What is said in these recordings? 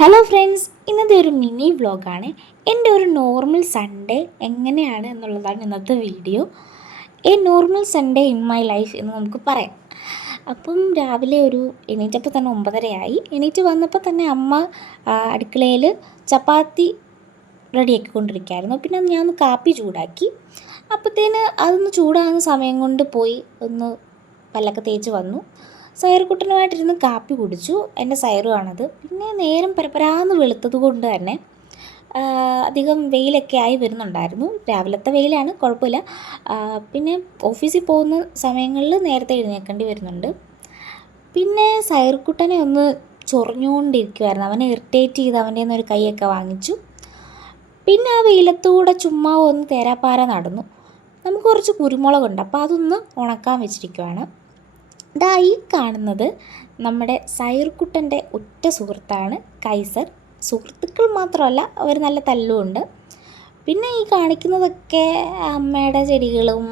Hello friends, ഇന്നത്തെ ഒരു mini വ്ളോഗാണ്. എൻ്റെ ഒരു നോർമൽ സൺഡേ എങ്ങനെയാണ് എന്നുള്ളതാണ് ഇന്നത്തെ video. A normal Sunday in my life എന്ന് നമുക്ക് പറയാം. അപ്പം രാവിലെ എണീറ്റപ്പോൾ തന്നെ 9:30 എണീറ്റ് വന്നപ്പോൾ തന്നെ അമ്മ അടുക്കളയിൽ ചപ്പാത്തി റെഡിയാക്കിക്കൊണ്ടിരിക്കുകയായിരുന്നു. പിന്നെ ഞാൻ കാപ്പി ചൂടാക്കി. അപ്പോഴത്തേന് അതൊന്ന് ചൂടാകുന്ന സമയം കൊണ്ട് പോയി ഒന്ന് പല്ലൊക്കെ തേച്ച് വന്നു. സൈറുക്കുട്ടനുമായിട്ടിരുന്ന് കാപ്പി കുടിച്ചു. എൻ്റെ സൈറുമാണത്. പിന്നെ നേരം പരപരാന്ന് വെളുത്തത് കൊണ്ട് തന്നെ അധികം വെയിലൊക്കെ ആയി വരുന്നുണ്ടായിരുന്നു. രാവിലത്തെ വെയിലാണ്, കുഴപ്പമില്ല. പിന്നെ ഓഫീസിൽ പോകുന്ന സമയങ്ങളിൽ നേരത്തെ എഴുന്നേൽക്കേണ്ടി വരുന്നുണ്ട്. പിന്നെ സൈറുക്കുട്ടനെ ഒന്ന് ചൊറിഞ്ഞുകൊണ്ടിരിക്കുമായിരുന്നു. അവനെ ഇറിറ്റേറ്റ് ചെയ്ത് അവൻ്റെ ഒരു കൈയൊക്കെ വാങ്ങിച്ചു. പിന്നെ ആ വെയിലത്തൂടെ ചുമ്മാ ഒന്ന് തേരാപ്പാര നടന്നു. നമുക്ക് കുറച്ച് കുരുമുളകുണ്ട്, അപ്പോൾ അതൊന്ന് ഉണക്കാൻ വെച്ചിരിക്കുവാണ്. ഈ കാണുന്നത് നമ്മുടെ സൈറുക്കുട്ടൻ്റെ ഉറ്റ സുഹൃത്താണ് കൈസർ. സുഹൃത്തുക്കൾ മാത്രമല്ല, അവർ നല്ല തല്ലുമുണ്ട്. പിന്നെ ഈ കാണിക്കുന്നതൊക്കെ അമ്മയുടെ ചെടികളും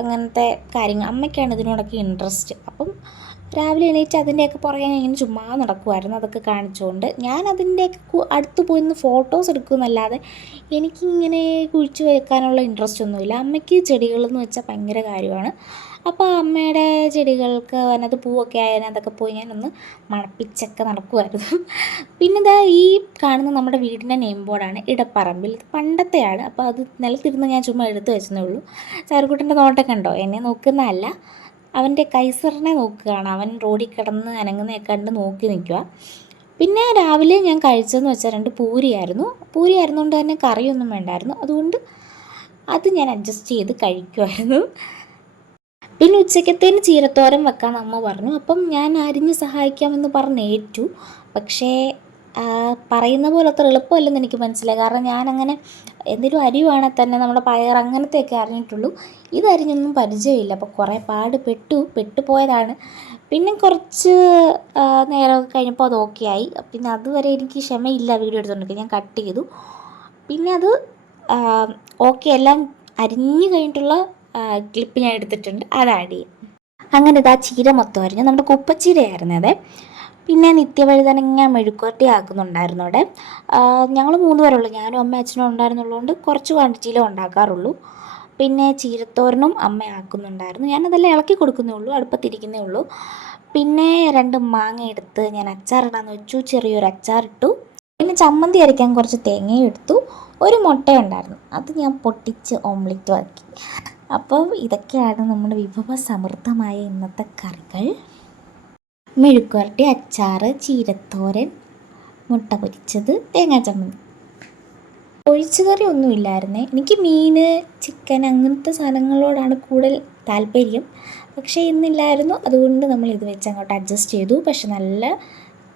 അങ്ങനത്തെ കാര്യങ്ങൾ. അമ്മയ്ക്കാണ് ഇതിനോടൊക്കെ ഇൻട്രസ്റ്റ്. അപ്പം രാവിലെ എണീറ്റ് അതിൻ്റെയൊക്കെ പുറകെ ഇങ്ങനെ ചുമ്മാ നടക്കുമായിരുന്നു, അതൊക്കെ കാണിച്ചുകൊണ്ട്. ഞാൻ അതിൻ്റെയൊക്കെ അടുത്ത് പോയി ഫോട്ടോസ് എടുക്കുമെന്നല്ലാതെ എനിക്കിങ്ങനെ കുഴിച്ച് വെക്കാനുള്ള ഇൻട്രസ്റ്റ് ഒന്നുമില്ല. അമ്മയ്ക്ക് ചെടികളെന്ന് വെച്ചാൽ ഭയങ്കര കാര്യമാണ്. അപ്പോൾ അമ്മയുടെ ചെടികൾക്ക് അതിനകത്ത് പൂവൊക്കെ ആയാലും അതൊക്കെ പോയി ഞാനൊന്ന് മണപ്പിച്ചൊക്കെ നടക്കുമായിരുന്നു. പിന്നെ ഈ കാണുന്ന നമ്മുടെ വീടിൻ്റെ നെയിം ബോർഡാണ് ഇടപ്പറമ്പിൽ. ഇത് പണ്ടത്തെയാണ്. അപ്പോൾ അത് നിലത്തിരുന്ന് ഞാൻ ചുമ്മാ എടുത്ത് വെച്ചതേ ഉള്ളൂ. സാറുക്കുട്ടൻ്റെ നോട്ടം കണ്ടോ? എന്നെ നോക്കുന്നതല്ല, അവൻ്റെ കൈസറിനെ നോക്കുകയാണ്. അവൻ റോഡിൽ കിടന്ന് അനങ്ങുന്നതൊക്കെ കണ്ട് നോക്കി നിൽക്കുക. പിന്നെ രാവിലെ ഞാൻ കഴിച്ചതെന്ന് വെച്ചാൽ 2 പൂരിയായിരുന്നു. പൂരി ആയിരുന്നുകൊണ്ട് തന്നെ കറിയൊന്നും വേണ്ടായിരുന്നു. അതുകൊണ്ട് അത് ഞാൻ അഡ്ജസ്റ്റ് ചെയ്ത് കഴിക്കുമായിരുന്നു. പിന്നെ ഉച്ചക്കത്തേന് ചീരത്തോരൻ വെക്കാൻ അമ്മ പറഞ്ഞു. അപ്പം ഞാൻ അരിഞ്ഞ് സഹായിക്കാമെന്ന് പറഞ്ഞ് ഏറ്റു. പക്ഷേ പറയുന്ന പോലെ അത്ര എളുപ്പമല്ലെന്ന് എനിക്ക് മനസ്സിലായി. കാരണം ഞാനങ്ങനെ എന്തെങ്കിലും അരിയുവാണെങ്കിൽ തന്നെ നമ്മുടെ പയർ അങ്ങനത്തെയൊക്കെ അറിഞ്ഞിട്ടുള്ളൂ. ഇതരിഞ്ഞൊന്നും പരിചയമില്ല. അപ്പോൾ കുറേ പെട്ടുപോയതാണ്. പിന്നെ കുറച്ച് നേരമൊക്കെ കഴിഞ്ഞപ്പോൾ അത് ഓക്കെ ആയി. പിന്നെ അതുവരെ എനിക്ക് ക്ഷമയില്ല വീഡിയോ എടുത്തുകൊണ്ടിരിക്കുക. ഞാൻ കട്ട് ചെയ്തു. പിന്നെ അത് ഓക്കെ എല്ലാം അരിഞ്ഞ് കഴിഞ്ഞിട്ടുള്ള ക്ലിപ്പ് ഞാൻ എടുത്തിട്ടുണ്ട്, അത് ആഡ് ചെയ്യും. അങ്ങനെ ഇതാ ചീര മൊത്തം അരിഞ്ഞു. നമ്മുടെ കുപ്പച്ചീരയായിരുന്നു അതെ. പിന്നെ നിത്യവഴുതനങ്ങ മെഴുക്കുവരട്ടി ആക്കുന്നുണ്ടായിരുന്നു അവിടെ. ഞങ്ങൾ 3 പേരുള്ളൂ, ഞാനും അമ്മയും അച്ഛനും ഉണ്ടായിരുന്നുള്ളതുകൊണ്ട് കുറച്ച് ക്വാണ്ടിറ്റിയിലേ ഉണ്ടാക്കാറുള്ളൂ. പിന്നെ ചീരത്തോരനും അമ്മ ആക്കുന്നുണ്ടായിരുന്നു. ഞാനതെല്ലാം ഇളക്കി കൊടുക്കുന്നേ ഉള്ളൂ, അടുപ്പത്തിരിക്കുന്നേ ഉള്ളൂ. പിന്നെ 2 മാങ്ങ എടുത്ത് ഞാൻ അച്ചാറിടാന്ന് വെച്ചു. ചെറിയൊരു അച്ചാറിട്ടു. പിന്നെ ചമ്മന്തി അരയ്ക്കാൻ കുറച്ച് തേങ്ങയും എടുത്തു. ഒരു മുട്ടയുണ്ടായിരുന്നു, അത് ഞാൻ പൊട്ടിച്ച് ഓംലെറ്റും ആക്കി. അപ്പോൾ ഇതൊക്കെയാണ് നമ്മുടെ വിഭവസമൃദ്ധമായ ഇന്നത്തെ കറികൾ. മെഴുക്കുവരട്ടി, അച്ചാറ്, ചീരത്തോരൻ, മുട്ട പൊരിച്ചത്, തേങ്ങാ ചമ്മന്തി. ഒഴിച്ചുകറി ഒന്നും ഇല്ലായിരുന്നേ. എനിക്ക് മീൻ, ചിക്കൻ അങ്ങനത്തെ സാധനങ്ങളോടാണ് കൂടുതൽ താല്പര്യം. പക്ഷേ ഇന്നില്ലായിരുന്നു. അതുകൊണ്ട് നമ്മൾ ഇത് വെച്ച് അങ്ങോട്ട് അഡ്ജസ്റ്റ് ചെയ്തു. പക്ഷെ നല്ല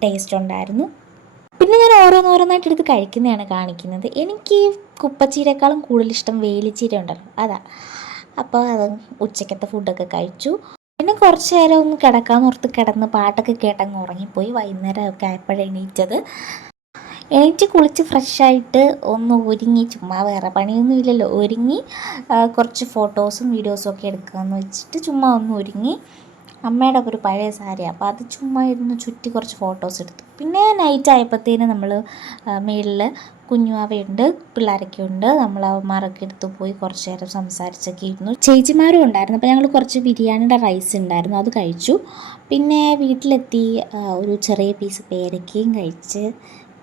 ടേസ്റ്റ് ഉണ്ടായിരുന്നു. പിന്നെ ഞാൻ ഓരോന്നോരോന്നായിട്ട് എടുത്ത് കഴിക്കുന്നതാണ് കാണിക്കുന്നത്. എനിക്ക് കുപ്പച്ചീരേക്കാളും കൂടുതൽ ഇഷ്ടം വേലിച്ചീര ഉണ്ടല്ലോ, അതാണ്. അപ്പോൾ അത് ഉച്ചക്കത്തെ ഫുഡൊക്കെ കഴിച്ചു. പിന്നെ കുറച്ച് നേരം ഒന്ന് കിടക്കാമെന്നോർത്ത് കിടന്ന് പാട്ടൊക്കെ കേട്ടങ്ങ് ഉറങ്ങിപ്പോയി. വൈകുന്നേരമൊക്കെ ആയപ്പോഴാണ് എണീറ്റ് കുളിച്ച് ഫ്രഷായിട്ട് ഒന്ന് ഒരുങ്ങി. ചുമ്മാ വേറെ പണിയൊന്നും ഇല്ലല്ലോ, ഒരുങ്ങി കുറച്ച് ഫോട്ടോസും വീഡിയോസും ഒക്കെ എടുക്കാമെന്ന് വെച്ചിട്ട് ചുമ്മാ ഒന്ന് ഒരുങ്ങി. അമ്മയുടെ ഒരു പഴയ സാരി, അപ്പോൾ അത് ചുമ്മാ ഇരുന്ന് ചുറ്റി കുറച്ച് ഫോട്ടോസ് എടുത്തു. പിന്നെ നൈറ്റ് ആയപ്പോഴത്തേന് നമ്മൾ മേളിൽ കുഞ്ഞുവാവയുണ്ട്, പിള്ളേരൊക്കെ ഉണ്ട്. നമ്മൾ അവന്മാരൊക്കെ എടുത്ത് പോയി കുറച്ച് നേരം സംസാരിച്ചൊക്കെ ഇരുന്നു. ചേച്ചിമാരും ഉണ്ടായിരുന്നു. അപ്പോൾ ഞങ്ങൾ കുറച്ച് ബിരിയാണിയുടെ റൈസ് ഉണ്ടായിരുന്നു, അത് കഴിച്ചു. പിന്നെ വീട്ടിലെത്തി ഒരു ചെറിയ പീസ് പേരയ്ക്കയും കഴിച്ച്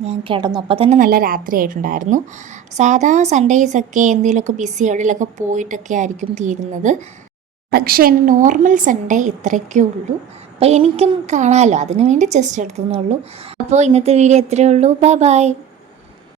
ഞാൻ കിടന്നു. അപ്പോൾ തന്നെ നല്ല രാത്രി ആയിട്ടുണ്ടായിരുന്നു. സാധാ സൺഡേയ്സൊക്കെ എന്തെങ്കിലുമൊക്കെ ബിസി എവിടെയെങ്കിലുമൊക്കെ പോയിട്ടൊക്കെ ആയിരിക്കും തീരുന്നത്. പക്ഷേ എൻ്റെ നോർമൽ സൺഡേ ഇത്രയൊക്കെ ഉള്ളൂ. അപ്പോൾ എനിക്കും കാണാമല്ലോ, അതിനു വേണ്ടി ജസ്റ്റ് എടുത്തുള്ളൂ. അപ്പോൾ ഇന്നത്തെ വീഡിയോ ഇത്രയേ ഉള്ളൂ. Bye bye.